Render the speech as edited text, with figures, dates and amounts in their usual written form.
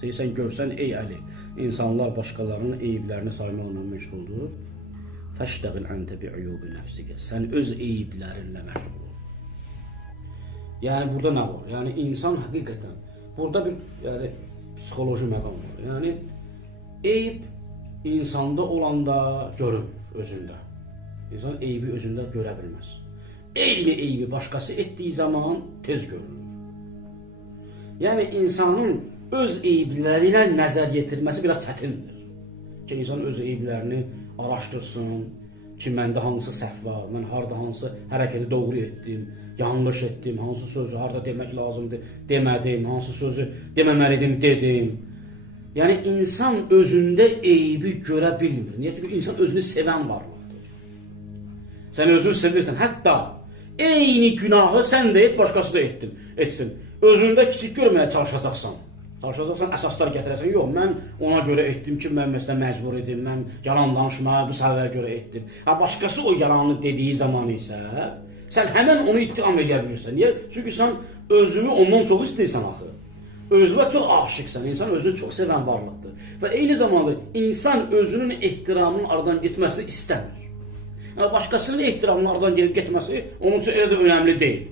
İstəyirsən görsən, ey Əli, insanlar başqalarının eyiblərini saymaqla məşğuldur. Fəştəğil əntə bi'uyubi nəfsiqə. Sən öz eyiblərinlə məşğul ol. Yəni burada nə var? Yəni insan həqiqətən burada bir psixoloji məqam var. Yəni eyib insanda olanda görünmür özündə. İnsan eybi özündə görə bilməz. Eyni eybi başqası etdiyi zaman tez görülür. Yəni insanın öz eybləri ilə nəzər yetirməsi biraz çətindir. Ki insan öz eyblərini araşdırsın, ki məndə hansı səhv var, mən harada hansı hərəkəti doğru etdim, yanlış etdim, hansı sözü harada demək lazımdır, demədim, hansı sözü deməməliydim, dedim. Yəni insan özündə eybi görə bilmir. Niyə? Çünki insan özünü sevən varlıqdır. Sən özünü sevirsən, hətta eyni günahı sən də et, başqası da etsin. Özündə kiçik görməyə çalışacaqsan. Çalışacaqsan, əsaslar gətirəsən. Yox, mən ona görə etdim ki, mən məsələn məcbur edim, mən yalan danışmağa bu səbəbə görə etdim. Başqası o yalanı dediyi zaman isə, sən həmən onu ittiham edə bilirsən. Niyə? Çünki sən özünü ondan çox istəyirsən axı. Özünə çox aşıqsan, insan özünü çox sevən varlıqdır. Və eyni zamanda insan özünün ehtiramının aradan getməsini istəmir. Başqasının ehtiramının aradan getməsi onun üçün elə də önəmli deyil.